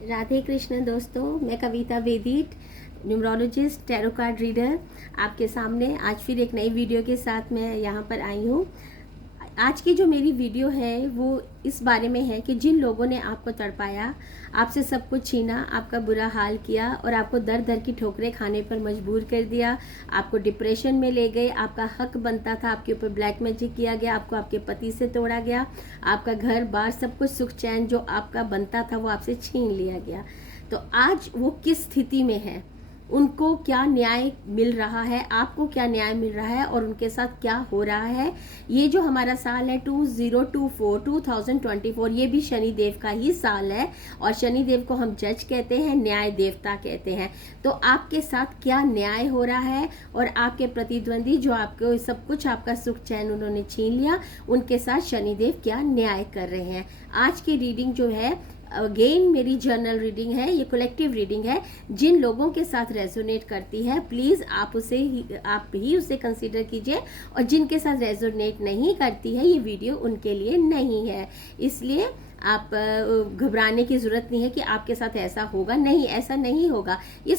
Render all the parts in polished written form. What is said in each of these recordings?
राधे कृष्ण दोस्तों, मैं कविता बेदीट, numerologist, tarot card reader, आपके सामने आज फिर एक नई वीडियो के साथ मैं यहाँ पर आई हूँ। आज की जो मेरी वीडियो है वो इस बारे में है कि जिन लोगों ने आपको तड़पाया, आपसे सब कुछ छीना, आपका बुरा हाल किया और आपको दर दर की ठोकरें खाने पर मजबूर कर दिया, आपको डिप्रेशन में ले गए, आपका हक बनता था, आपके ऊपर ब्लैक मैजिक किया गया, आपको आपके पति से तोड़ा गया, आपका घर बार सब कुछ सुख चैन जो आपका बनता था वो आपसे छीन लिया गया। तो आज वो किस स्थिति में है, उनको क्या न्याय मिल रहा है, आपको क्या न्याय मिल रहा है और उनके साथ क्या हो रहा है। ये जो हमारा साल है 2024 ये भी शनि देव का ही साल है और शनि देव को हम जज कहते हैं, न्याय देवता कहते हैं। तो आपके साथ क्या न्याय हो रहा है और आपके प्रतिद्वंदी जो आपको सब कुछ आपका सुख चैन उन्होंने छीन लिया, उनके साथ शनि देव क्या न्याय कर रहे हैं। आज की रीडिंग जो है अगेन मेरी जर्नल रीडिंग है, ये कलेक्टिव रीडिंग है। जिन लोगों के साथ रेजोनेट करती है प्लीज़ आप ही उसे कंसीडर कीजिए, और जिनके साथ रेजोनेट नहीं करती है ये वीडियो उनके लिए नहीं है। इसलिए आप घबराने की ज़रूरत नहीं है कि आपके साथ ऐसा होगा, नहीं, ऐसा नहीं होगा। ये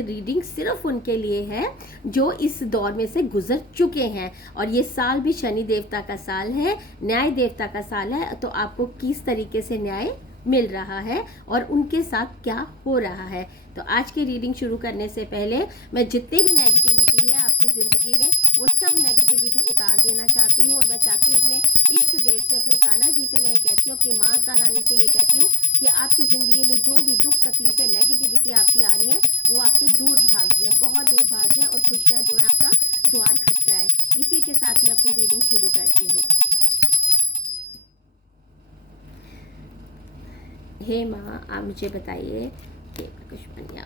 रीडिंग सिर्फ उनके लिए है जो इस दौर में से गुजर चुके हैं। और ये साल भी शनि देवता का साल है, न्याय देवता का साल है। तो आपको किस तरीके से न्याय मिल रहा है और उनके साथ क्या हो रहा है। तो आज की रीडिंग शुरू करने से पहले मैं जितनी भी नेगेटिविटी है आपकी ज़िंदगी में वो सब नेगेटिविटी उतार देना चाहती हूँ। और मैं चाहती हूँ अपने इष्ट देव से, अपने कान्हा जी से मैं ये कहती हूँ, अपनी माता रानी से ये कहती हूँ कि आपकी ज़िंदगी में जो भी दुख तकलीफ़ें नेगेटिविटी आपकी आ रही हैं वो आपसे दूर भाग जाए, बहुत दूर भाग जाए, और खुशियाँ जो है आपका द्वार खटकाए। इसी के साथ मैं अपनी रीडिंग शुरू करती हूँ। हे माँ, आप मुझे बताइए कि कुछ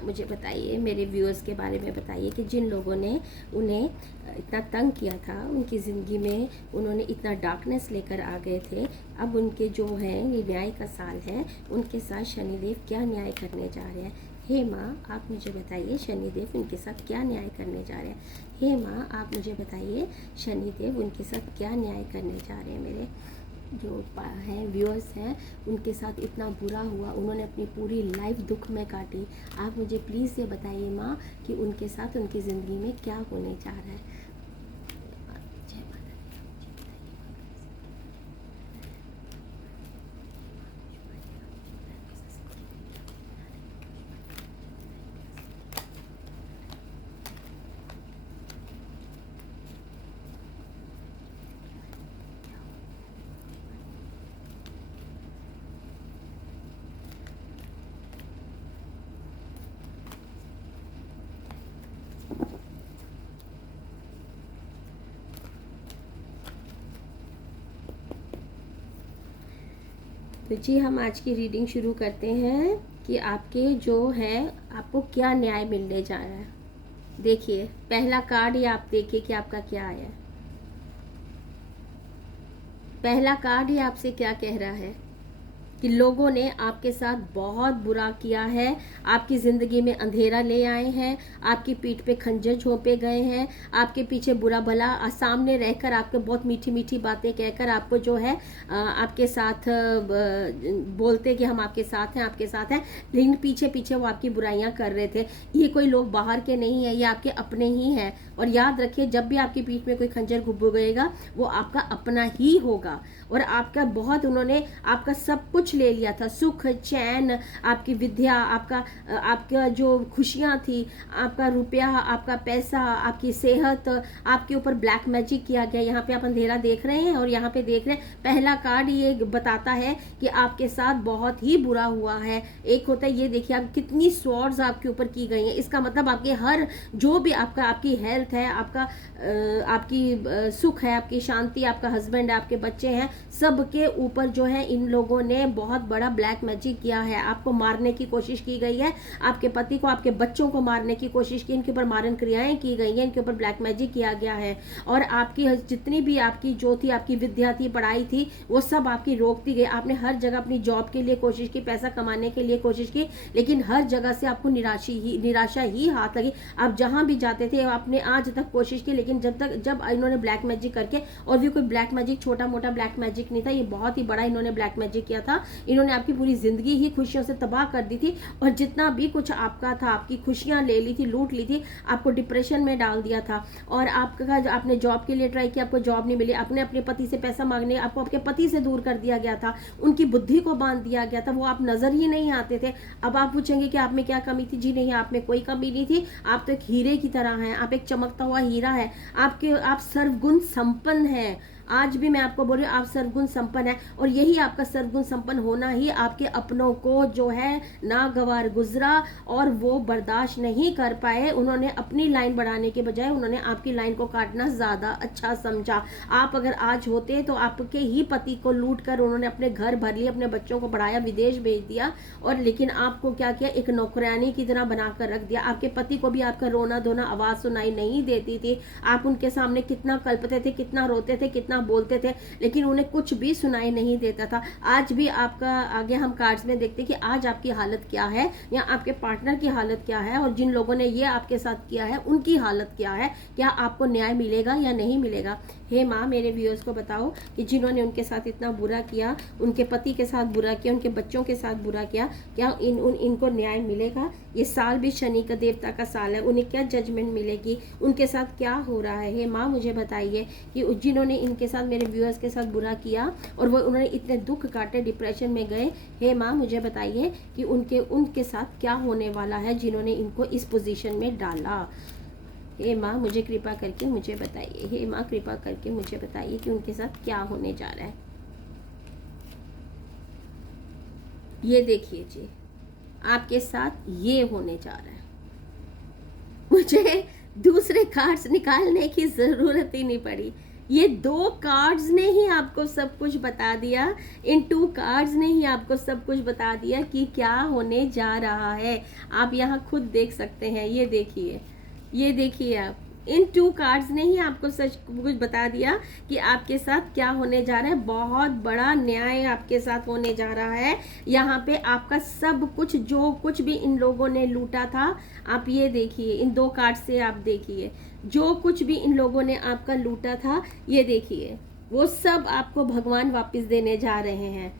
मुझे बताइए, मेरे व्यूअर्स के बारे में बताइए कि जिन लोगों ने उन्हें इतना तंग किया था, उनकी ज़िंदगी में उन्होंने इतना डार्कनेस लेकर आ गए थे, अब उनके जो हैं ये न्याय का साल है, उनके साथ शनिदेव क्या न्याय करने जा रहे हैं। हे माँ, आप मुझे बताइए शनिदेव उनके साथ क्या न्याय करने जा रहे हैं। हे माँ, आप मुझे बताइए शनिदेव उनके साथ क्या न्याय करने जा रहे हैं। मेरे जो हैं व्यूअर्स हैं उनके साथ इतना बुरा हुआ, उन्होंने अपनी पूरी लाइफ दुख में काटी। आप मुझे प्लीज़ ये बताइए माँ कि उनके साथ उनकी ज़िंदगी में क्या होने जा रहा है। तो जी, हम आज की रीडिंग शुरू करते हैं कि आपके जो है आपको क्या न्याय मिलने जा रहा है। देखिए पहला कार्ड, या आप देखिए कि आपका क्या आया है। पहला कार्ड ही आपसे क्या कह रहा है कि लोगों ने आपके साथ बहुत बुरा किया है, आपकी ज़िंदगी में अंधेरा ले आए हैं, आपकी पीठ पे खंजर झोंपे गए हैं, आपके पीछे बुरा भला सामने रहकर आपको बहुत मीठी मीठी बातें कहकर आपको जो है आपके साथ बोलते कि हम आपके साथ हैं, आपके साथ हैं, लेकिन पीछे पीछे वो आपकी बुराइयां कर रहे थे। ये कोई लोग बाहर के नहीं है, ये आपके अपने ही हैं। और याद रखिए, जब भी आपकी पीठ में कोई खंजर घुसेगा वो आपका अपना ही होगा। और आपका बहुत, उन्होंने आपका सब कुछ ले लिया था, सुख चैन, आपकी विद्या, आपका जो खुशियाँ थी, आपका रुपया, आपका पैसा, आपकी सेहत, आपके ऊपर ब्लैक मैजिक किया गया। यहाँ पे आप अंधेरा देख रहे हैं और यहाँ पे देख रहे हैं, पहला कार्ड ये बताता है कि आपके साथ बहुत ही बुरा हुआ है। एक होता है, ये देखिए आप कितनी स्वॉर्ड्स आपके ऊपर की गई हैं, इसका मतलब आपके हर जो भी आपकी हेल्थ है, आपकी सुख है, आपकी शांति, आपका हस्बैंड है, आपके बच्चे हैं, सबके ऊपर जो है इन लोगों ने बहुत बड़ा ब्लैक मैजिक किया है। आपको मारने की कोशिश की गई है, आपके पति को, आपके बच्चों को मारने की कोशिश की, इनके ऊपर मारन क्रियाएं की गई हैं, इनके ऊपर ब्लैक मैजिक किया गया है। और आपकी जितनी भी आपकी जो थी, आपकी विद्या थी, पढ़ाई थी, वो सब आपकी रोक दी गई। आपने हर जगह अपनी जॉब के लिए कोशिश की, पैसा कमाने के लिए कोशिश की, लेकिन हर जगह से आपको निराशा ही हाथ लगी। आप जहां भी जाते थे आपने आज तक कोशिश की, लेकिन जब इन्होंने ब्लैक मैजिक करके, और भी कोई ब्लैक मैजिक छोटा मोटा ब्लैक मैजिक नहीं था, ये बहुत ही बड़ा इन्होंने ब्लैक मैजिक किया था, इन्होंने आपकी पूरी ज़िंदगी ही खुशियों से तबाह कर दी थी, और जितना भी कुछ आपका था, आपकी खुशियाँ ले ली थी, लूट ली थी, आपको डिप्रेशन में डाल दिया था। और आपने जॉब के लिए ट्राई किया, आपको जॉब नहीं मिली, आपने अपने पति से पैसा मांगने, आपको आपके पति से दूर कर दिया गया था, उनकी बुद्धि को बांध दिया गया था, वो आप नज़र ही नहीं आते थे। अब आप पूछेंगे कि आप में क्या कमी थी? जी नहीं, आप में कोई कमी नहीं थी। आप तो एक हीरे की तरह हैं, आप एक चमकता हुआ हीरा है। आप सर्वगुण संपन्न हैं। आज भी मैं आपको बोल रही हूँ, आप सर्वगुण संपन्न है, और यही आपका सर्वगुण संपन्न होना ही आपके अपनों को जो है नागवार गुजरा, और वो बर्दाश्त नहीं कर पाए। उन्होंने अपनी लाइन बढ़ाने के बजाय उन्होंने आपकी लाइन को काटना ज़्यादा अच्छा समझा। आप अगर आज होते तो आपके ही पति को लूट कर उन्होंने अपने घर भर लिए, अपने बच्चों को पढ़ाया, विदेश भेज दिया, और लेकिन आपको क्या किया? एक नौकरानी की तरह बनाकर रख दिया। आपके पति को भी आपका रोना धोना आवाज़ सुनाई नहीं देती थी। आप उनके सामने कितना कल्पते थे, कितना रोते थे, कितना बोलते थे, लेकिन उन्हें कुछ भी सुनाई नहीं देता था। आज भी आपका आगे हम कार्ड्स में देखते हैं कि आज आपकी हालत क्या है, या आपके पार्टनर की हालत क्या है, और जिन लोगों ने ये आपके साथ किया है उनकी हालत क्या है। क्या आपको न्याय मिलेगा या नहीं मिलेगा? हे माँ, मेरे व्यूअर्स को बताओ कि जिन्होंने उनके साथ इतना बुरा किया, उनके पति के साथ बुरा किया, उनके बच्चों के साथ बुरा किया, क्या इनको न्याय मिलेगा? ये साल भी शनि का देवता का साल है, उन्हें क्या जजमेंट मिलेगी? उनके साथ क्या हो रहा है? हे माँ, मुझे बताइए कि जिन्होंने इनके साथ, मेरे व्यूअर्स के साथ बुरा किया और वो उन्होंने इतने दुख काटे, डिप्रेशन में गए, हे माँ मुझे बताइए कि उनके साथ क्या होने वाला है जिन्होंने इनको इस पोजीशन में डाला। हे माँ, मुझे कृपा करके मुझे बताइए। हे माँ, कृपा करके मुझे बताइए कि उनके साथ क्या होने जा रहा है। ये देखिए जी, आपके साथ ये होने जा रहा है। मुझे दूसरे कार्ड्स निकालने की ज़रूरत ही नहीं पड़ी। ये 2 कार्ड्स ने ही आपको सब कुछ बता दिया। इन 2 कार्ड्स ने ही आपको सब कुछ बता दिया कि क्या होने जा रहा है। आप यहाँ खुद देख सकते हैं। ये देखिए आप, इन 2 कार्ड्स ने ही आपको सच कुछ बता दिया कि आपके साथ क्या होने जा रहा है। बहुत बड़ा न्याय आपके साथ होने जा रहा है। यहाँ पे आपका सब कुछ, जो कुछ भी इन लोगों ने लूटा था, आप ये देखिए, इन 2 कार्ड से आप देखिए, जो कुछ भी इन लोगों ने आपका लूटा था, ये देखिए, वो सब आपको भगवान वापस देने जा रहे हैं।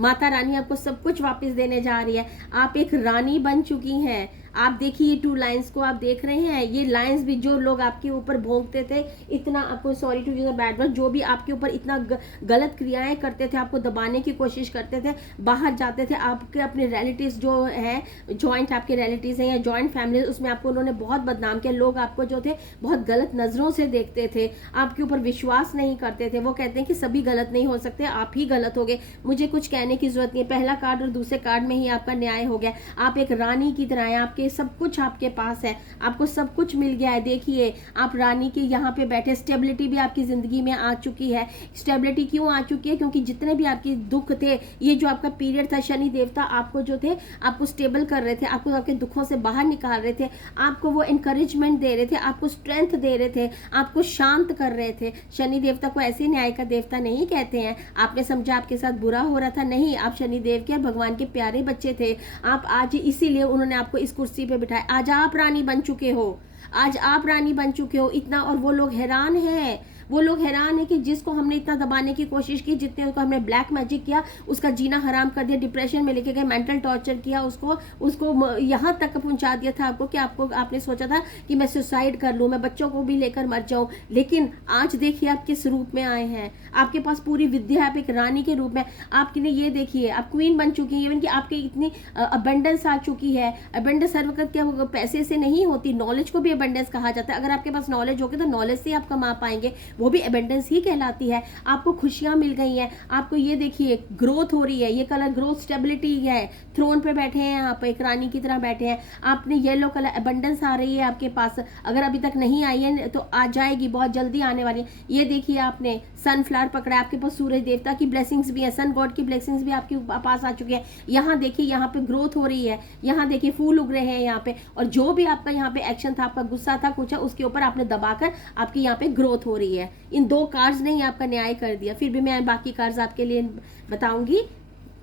माता रानी आपको सब कुछ वापस देने जा रही है। आप एक रानी बन चुकी हैं। आप देखिए 2 लाइंस को आप देख रहे हैं। ये लाइंस भी जो लोग आपके ऊपर भोंकते थे, इतना आपको, sorry to use a bad word, जो भी आपके ऊपर इतना गलत क्रियाएं करते थे, आपको दबाने की कोशिश करते थे, बाहर जाते थे, आपके अपने रिलेटिव्स जो है, जॉइंट आपके रिलेटिव्स हैं या जॉइंट फैमिली, उसमें आपको उन्होंने बहुत बदनाम किया। लोग आपको जो थे बहुत गलत नज़रों से देखते थे, आपके ऊपर विश्वास नहीं करते थे। वो कहते हैं कि सभी गलत नहीं हो सकते, आप ही गलत हो गए। मुझे कुछ कहने की जरूरत नहीं है। पहला कार्ड और दूसरे कार्ड में ही आपका न्याय हो गया। आप एक रानी की तरह हैं, आपके सब कुछ आपके पास है, आपको सब कुछ मिल गया है। देखिए, आप रानी के यहाँ पे बैठे, स्टेबिलिटी भी आपकी ज़िंदगी में आ चुकी है। स्टेबिलिटी क्यों आ चुकी है? क्योंकि जितने भी आपके दुख थे, ये जो आपका पीरियड था, शनि देवता आपको जो थे, आपको स्टेबल कर रहे थे, आपको आपके दुखों से बाहर निकाल रहे थे, आपको वो इनकरेजमेंट दे रहे थे, आपको स्ट्रेंथ दे रहे थे, आपको शांत कर रहे थे। शनि देवता को ऐसे न्याय का देवता नहीं कहते हैं। आपने समझा आपके साथ बुरा हो रहा था? नहीं, आप शनि देव के भगवान के प्यारे बच्चे थे। आप आज, इसीलिए उन्होंने आपको इस कुर्सी पे बिठाया। आज आप रानी बन चुके हो, आज आप रानी बन चुके हो। इतना, और वो लोग हैरान हैं, वो लोग हैरान है कि जिसको हमने इतना दबाने की कोशिश की, जितने को हमने ब्लैक मैजिक किया, उसका जीना हराम कर दिया, डिप्रेशन में लेके गए, मेंटल टॉर्चर किया, उसको यहाँ तक पहुँचा दिया था आपको कि आपने सोचा था कि मैं सुसाइड कर लूँ, मैं बच्चों को भी लेकर मर जाऊँ। लेकिन आज देखिए आप किस रूप में आए हैं। आपके पास पूरी विद्या है, आप एक रानी के रूप में। आपके लिए ये देखिए, आप क्वीन बन चुकी हैं। इवन कि आपके इतनी अबेंडेंस आ चुकी है। अबेंडेंस हर वक्त क्या होगा? पैसे से नहीं होती, नॉलेज को भी अबेंडेंस कहा जाता है। अगर आपके पास नॉलेज होगी तो नॉलेज से आप कमा पाएंगे, वो भी एबेंडेंस ही कहलाती है। आपको खुशियां मिल गई हैं, आपको ये देखिए ग्रोथ हो रही है। ये कलर ग्रोथ, स्टेबिलिटी है। थ्रोन पे बैठे हैं आप, एक रानी की तरह बैठे हैं। आपने येलो कलर, एबेंडेंस आ रही है आपके पास। अगर अभी तक नहीं आई है तो आ जाएगी, बहुत जल्दी आने वाली है। ये देखिए, आपने सनफ्लावर पकड़ा है, आपके पास सूरज देवता की ब्लेसिंग्स भी है, सन गॉड की ब्लेसिंग्स भी आपके पास आ चुकी है। यहाँ देखिए, यहाँ पे ग्रोथ हो रही है, यहाँ देखिए फूल उग रहे हैं यहाँ पे। और जो भी आपका यहाँ पे एक्शन था, आपका गुस्सा था कुछ, उसके ऊपर आपने दबाकर आपकी यहाँ पे ग्रोथ हो रही है। इन 2 कार्ड्स ने ही आपका न्याय कर दिया। फिर भी मैं बाकी कार्ड्स आपके लिए बताऊंगी।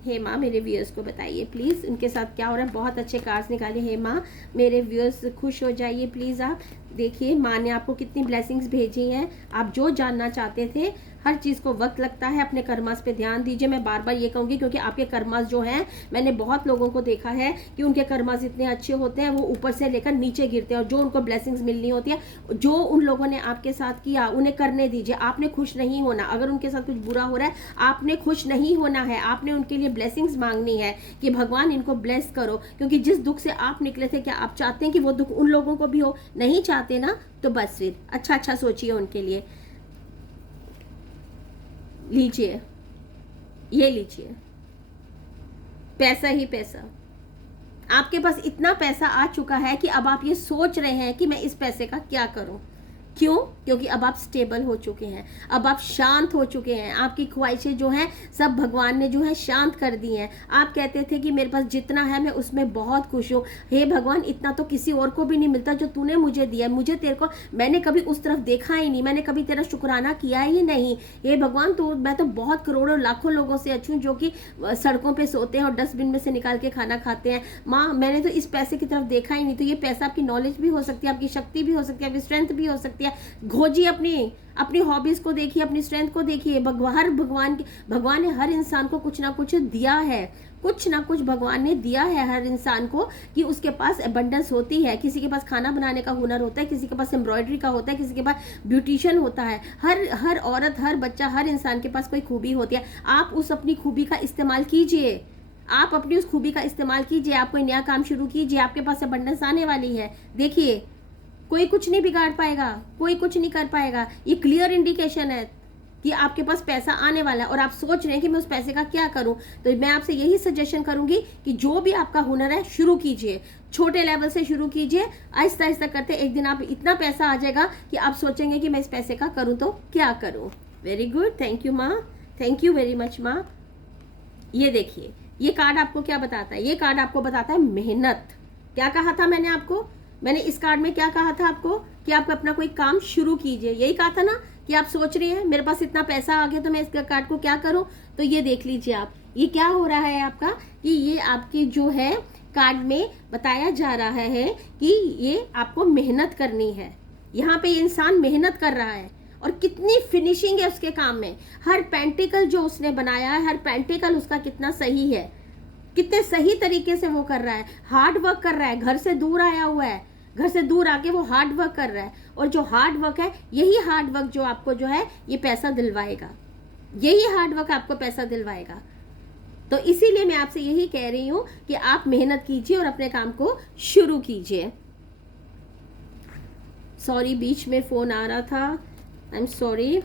हे माँ, मेरे व्यूअर्स को बताइए प्लीज़ उनके साथ क्या हो रहा है। बहुत अच्छे कार्ड्स निकाले। हे माँ, मेरे व्यूअर्स खुश हो जाइए प्लीज़। आप देखिए, माँ ने आपको कितनी ब्लेसिंग्स भेजी हैं। आप जो जानना चाहते थे हर चीज़ को वक्त लगता है, अपने कर्मास पे ध्यान दीजिए। मैं बार बार ये कहूँगी क्योंकि आपके कर्मास जो हैं, मैंने बहुत लोगों को देखा है कि उनके कर्मास इतने अच्छे होते हैं, वो ऊपर से लेकर नीचे गिरते हैं, और जो उनको ब्लेसिंग्स मिलनी होती है, जो उन लोगों ने आपके साथ किया उन्हें करने दीजिए। आपने खुश नहीं होना, अगर उनके साथ कुछ बुरा हो रहा है आपने खुश नहीं होना है, आपने उनके लिए ब्लेसिंग्स मांगनी है कि भगवान इनको ब्लेस करो, क्योंकि जिस दुख से आप निकले थे क्या आप चाहते हैं कि वो दुख उन लोगों को भी हो? नहीं चाहते ना, तो बस फिर अच्छा अच्छा सोचिए उनके लिए। लीजिए, ये लीजिए, पैसा ही पैसा। आपके पास इतना पैसा आ चुका है कि अब आप ये सोच रहे हैं कि मैं इस पैसे का क्या करूं। क्यों? क्योंकि अब आप स्टेबल हो चुके हैं, अब आप शांत हो चुके हैं, आपकी ख्वाहिशें जो हैं सब भगवान ने जो है शांत कर दी हैं। आप कहते थे कि मेरे पास जितना है मैं उसमें बहुत खुश हूँ, हे भगवान इतना तो किसी और को भी नहीं मिलता जो तूने मुझे दिया, मुझे तेरे को मैंने कभी उस तरफ देखा ही नहीं, मैंने कभी तेरा शुक्राना किया ही नहीं। हे भगवान तो मैं तो बहुत करोड़ों लाखों लोगों से अच्छी हूँ जो कि सड़कों पर सोते हैं और डस्टबिन में से निकाल के खाना खाते हैं। माँ मैंने तो इस पैसे की तरफ देखा ही नहीं। तो ये पैसा आपकी नॉलेज भी हो सकती है, आपकी शक्ति भी हो सकती है, आपकी स्ट्रेंथ भी हो सकती है। खोजिए अपनी अपनी हॉबीज को देखिए, अपनी स्ट्रेंथ को देखिए। भगवान ने हर इंसान को कुछ ना कुछ दिया है, कुछ ना कुछ भगवान ने दिया है हर इंसान को कि उसके पास एबंडेंस होती है। किसी के पास खाना बनाने का हुनर होता है, किसी के पास एम्ब्रॉयडरी का होता है, किसी के पास ब्यूटिशियन होता है। हर औरत, हर बच्चा, हर इंसान के पास कोई खूबी होती है। आप उस अपनी खूबी का इस्तेमाल कीजिए, आप अपनी उस खूबी का इस्तेमाल कीजिए। आप कोई नया काम शुरू कीजिए, आपके पास एबंडेंस आने वाली है। देखिए कोई कुछ नहीं बिगाड़ पाएगा, कोई कुछ नहीं कर पाएगा। ये क्लियर इंडिकेशन है कि आपके पास पैसा आने वाला है और आप सोच रहे हैं कि मैं उस पैसे का क्या करूं। तो मैं आपसे यही सजेशन करूंगी कि जो भी आपका हुनर है शुरू कीजिए, छोटे लेवल से शुरू कीजिए, आहिस्ता आहिस्ता करते एक दिन आप इतना पैसा आ जाएगा कि आप सोचेंगे कि मैं इस पैसे का करूं तो क्या करूं। वेरी गुड, थैंक यू माँ, थैंक यू वेरी मच माँ। ये देखिए ये कार्ड आपको क्या बताता है? ये कार्ड आपको बताता है मेहनत। क्या कहा था मैंने आपको? मैंने इस कार्ड में क्या कहा था आपको कि आप अपना कोई काम शुरू कीजिए। यही कहा था ना कि आप सोच रहे हैं मेरे पास इतना पैसा आ गया तो मैं इस कार्ड को क्या करूं। तो ये देख लीजिए आप, ये क्या हो रहा है आपका कि ये आपके जो है कार्ड में बताया जा रहा है कि ये आपको मेहनत करनी है। यहाँ पे इंसान मेहनत कर रहा है और कितनी फिनिशिंग है उसके काम में। हर पेंटिकल जो उसने बनाया है, हर पेंटिकल उसका कितना सही है, कितने सही तरीके से वो कर रहा है, हार्ड वर्क कर रहा है। घर से दूर आया हुआ है, घर से दूर आके वो हार्ड वर्क कर रहा है, और जो हार्ड वर्क है यही हार्ड वर्क जो आपको जो है ये पैसा दिलवाएगा, यही हार्ड वर्क आपको पैसा दिलवाएगा। तो इसीलिए मैं आपसे यही कह रही हूं कि आप मेहनत कीजिए और अपने काम को शुरू कीजिए। सॉरी बीच में फोन आ रहा था, आई एम सॉरी।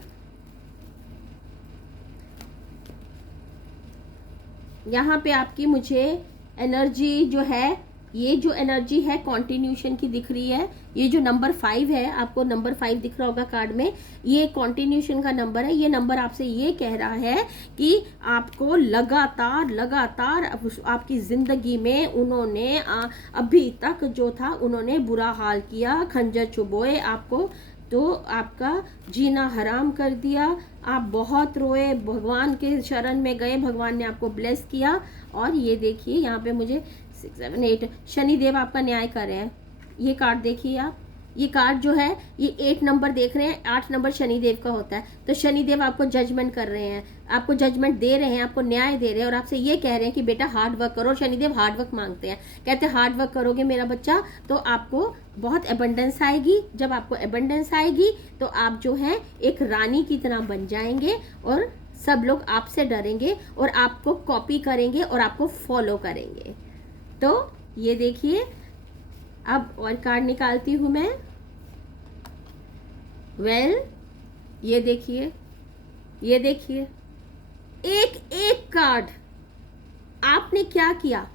यहाँ पे आपकी मुझे एनर्जी जो है, ये जो एनर्जी है कॉन्टिन्यूशन की दिख रही है। ये जो नंबर 5 है, आपको नंबर 5 दिख रहा होगा कार्ड में, ये कॉन्टिन्यूशन का नंबर है। ये नंबर आपसे ये कह रहा है कि आपको लगातार लगातार आपकी ज़िंदगी में उन्होंने अभी तक जो था उन्होंने बुरा हाल किया, खंजर चुभोए आपको, तो आपका जीना हराम कर दिया। आप बहुत रोए, भगवान के शरण में गए, भगवान ने आपको ब्लेस किया। और ये देखिए यहाँ पे मुझे 6 7 8 शनिदेव आपका न्याय कर रहे हैं। ये कार्ड देखिए आप, ये कार्ड जो है ये 8 नंबर देख रहे हैं, 8 नंबर शनिदेव का होता है। तो शनिदेव आपको जजमेंट कर रहे हैं, आपको जजमेंट दे रहे हैं, आपको न्याय दे रहे हैं और आपसे ये कह रहे हैं कि बेटा हार्ड वर्क करो। शनिदेव हार्ड वर्क मांगते हैं, कहते हैं हार्ड वर्क करोगे मेरा बच्चा तो आपको बहुत एबंडेंस आएगी। जब आपको एबंडेंस आएगी तो आप जो है एक रानी की तरह बन जाएंगे और सब लोग आपसे डरेंगे और आपको कॉपी करेंगे और आपको फॉलो करेंगे। तो ये देखिए अब और कार्ड निकालती हूँ मैं। वेल ये देखिए, ये देखिए एक एक कार्ड। आपने क्या किया?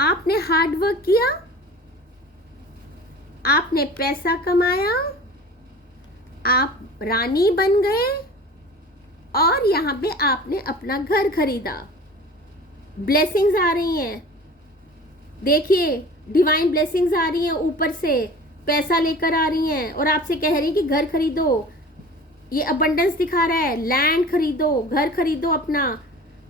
आपने हार्ड वर्क किया, आपने पैसा कमाया, आप रानी बन गए और यहाँ पे आपने अपना घर खरीदा। ब्लेसिंग्स आ रही हैं, देखिए डिवाइन ब्लेसिंग्स आ रही हैं, ऊपर से पैसा लेकर आ रही हैं और आपसे कह रही हैं कि घर खरीदो। ये अबंडेंस दिखा रहा है, लैंड खरीदो, घर खरीदो अपना,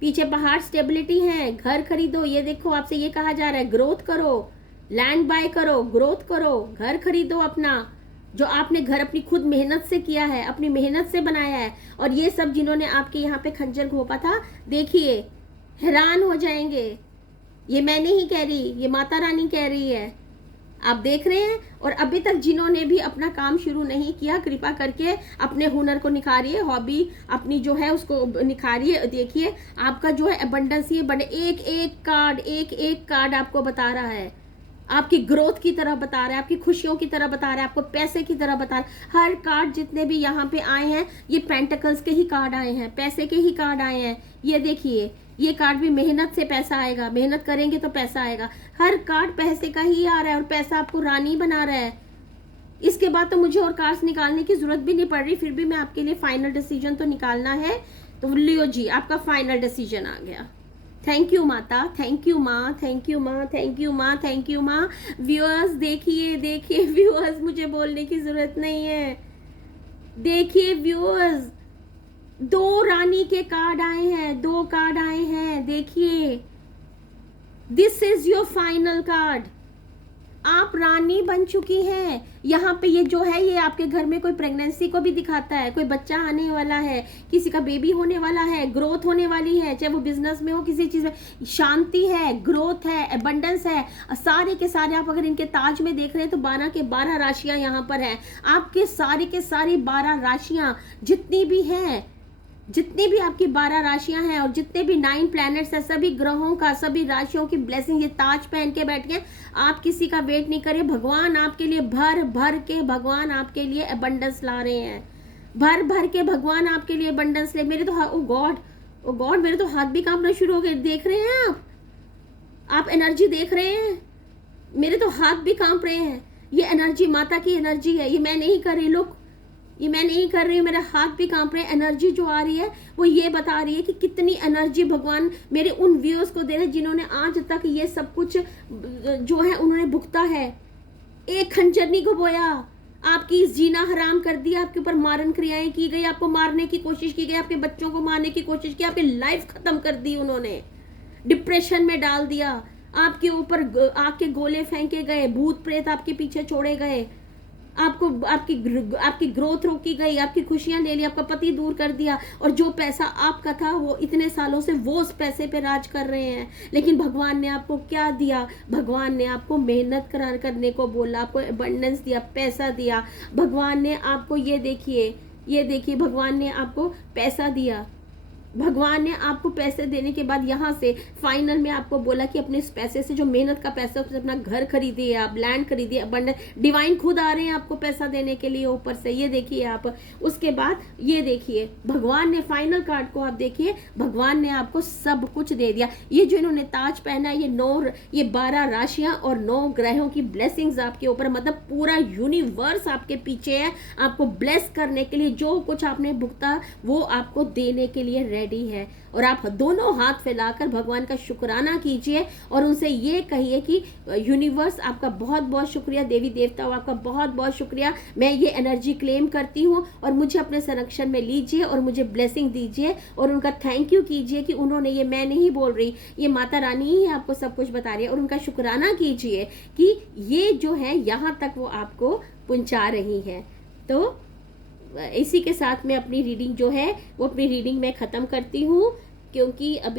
पीछे पहाड़ स्टेबिलिटी है, घर खरीदो। ये देखो आपसे ये कहा जा रहा है ग्रोथ करो, लैंड बाय करो, ग्रोथ करो, घर खरीदो अपना। जो आपने घर अपनी खुद मेहनत से किया है, अपनी मेहनत से बनाया है। और ये सब जिन्होंने आपके यहाँ पे खंजर घोंपा था, देखिए हैरान हो जाएंगे। ये मैं नहीं कह रही, ये माता रानी कह रही है। आप देख रहे हैं। और अभी तक जिन्होंने भी अपना काम शुरू नहीं किया, कृपा करके अपने हुनर को निखारिए, हॉबी अपनी जो है उसको निखारिए। देखिए आपका जो है अबंडेंस, ये बड़े एक एक कार्ड आपको बता रहा है, आपकी ग्रोथ की तरह बता रहा है, आपकी खुशियों की तरह बता रहा है, आपको पैसे की तरह बता रहा है। हर कार्ड जितने भी यहाँ पे आए हैं, ये पेंटिकल्स के ही कार्ड आए हैं, पैसे के ही कार्ड आए हैं। ये देखिए, ये कार्ड भी मेहनत से पैसा आएगा, मेहनत करेंगे तो पैसा आएगा। हर कार्ड पैसे का ही आ रहा है और पैसा आपको रानी बना रहा है। इसके बाद तो मुझे और कार्ड्स निकालने की जरूरत भी नहीं पड़ रही, फिर भी मैं आपके लिए फाइनल डिसीजन तो निकालना है। तो लियो जी, आपका फाइनल डिसीजन आ गया। थैंक यू माता, थैंक यू माँ, थैंक यू माँ, थैंक यू माँ, थैंक यू माँ। व्यूअर्स देखिए, देखिए व्यूअर्स, मुझे बोलने की जरूरत नहीं है। देखिए व्यूअर्स, 2 रानी के कार्ड आए हैं, 2 कार्ड आए हैं। देखिए, this is your final card. आप रानी बन चुकी हैं। यहाँ पे ये जो है, ये आपके घर में कोई प्रेगनेंसी को भी दिखाता है, कोई बच्चा आने वाला है, किसी का बेबी होने वाला है, ग्रोथ होने वाली है, चाहे वो बिजनेस में हो, किसी चीज में शांति है, ग्रोथ है, एबंडेंस है। सारे के सारे आप अगर इनके ताज में देख रहे हैं तो 12 के 12 राशियां यहाँ पर हैं। आपके सारे के सारी 12 राशियां जितनी भी हैं, जितनी भी आपकी 12 राशियां हैं और जितने भी 9 प्लैनेट्स हैं, सभी ग्रहों का, सभी राशियों की ब्लेसिंग ये ताज पहन के बैठ गए। आप किसी का वेट नहीं करिए, भगवान आपके लिए भर भर के, भगवान आपके लिए अबंडेंस ला रहे हैं। भर भर के भगवान आपके लिए अबंडेंस ले। मेरे तो ओ गॉड, मेरे तो हाथ भी कांपना शुरू हो गए। देख रहे हैं आप एनर्जी देख रहे हैं, मेरे तो हाथ भी कांप रहे हैं। ये एनर्जी माता की एनर्जी है, ये मैं नहीं कर रही। लोग, ये मैं नहीं कर रही हूँ, मेरा हाथ भी कांप रहे हैं। एनर्जी जो आ रही है वो ये बता रही है कि कितनी एनर्जी भगवान मेरे उन व्यूअर्स को दे रहे हैं जिन्होंने आज तक ये सब कुछ जो है उन्होंने भुगता है। एक खंजर नहीं घुमाया, आपकी जीना हराम कर दिया, आपके ऊपर मारन क्रियाएं की गई, आपको मारने की कोशिश की गई, आपके बच्चों को मारने की कोशिश की, आपकी लाइफ खत्म कर दी उन्होंने, डिप्रेशन में डाल दिया, आपके ऊपर आग के गोले फेंके गए, भूत प्रेत आपके पीछे छोड़े गए, आपको आपकी ग्रोथ रोकी गई, आपकी खुशियां ले ली, आपका पति दूर कर दिया। और जो पैसा आपका था वो इतने सालों से वो उस पैसे पे राज कर रहे हैं। लेकिन भगवान ने आपको क्या दिया? भगवान ने आपको मेहनत करने को बोला, आपको अबंडेंस दिया, पैसा दिया। भगवान ने आपको ये देखिए भगवान ने आपको पैसा दिया। भगवान ने आपको पैसे देने के बाद यहाँ से फाइनल में आपको बोला कि अपने इस पैसे से, जो मेहनत का पैसा, उससे अपना घर खरीदिए, आप लैंड खरीदिए। अबंडेंस डिवाइन खुद आ रहे हैं आपको पैसा देने के लिए ऊपर से। ये देखिए आप, उसके बाद ये देखिए भगवान ने फाइनल कार्ड को आप देखिए, भगवान ने आपको सब कुछ दे दिया। ये जो इन्होंने ताज पहना, ये 12 राशियां और 9 ग्रहों की ब्लेसिंग्स आपके ऊपर, मतलब पूरा यूनिवर्स आपके पीछे है आपको ब्लेस करने के लिए। जो कुछ आपने भुगता वो आपको देने के लिए रेडी है। और आप दोनों हाथ फैलाकर भगवान का शुक्राना कीजिए और उनसे ये कहिए कि यूनिवर्स आपका बहुत बहुत शुक्रिया, देवी देवताओं आपका बहुत बहुत शुक्रिया। मैं ये एनर्जी क्लेम करती हूँ और मुझे अपने संरक्षण में लीजिए और मुझे ब्लेसिंग दीजिए और उनका थैंक यू कीजिए कि उन्होंने, ये मैं नहीं बोल रही, ये माता रानी ही आपको सब कुछ बता रही है। और उनका शुक्राना कीजिए कि ये जो है यहाँ तक वो आपको पहुँचा रही है। तो इसी के साथ मैं अपनी रीडिंग जो है वो अपनी रीडिंग में ख़त्म करती हूँ, क्योंकि अभी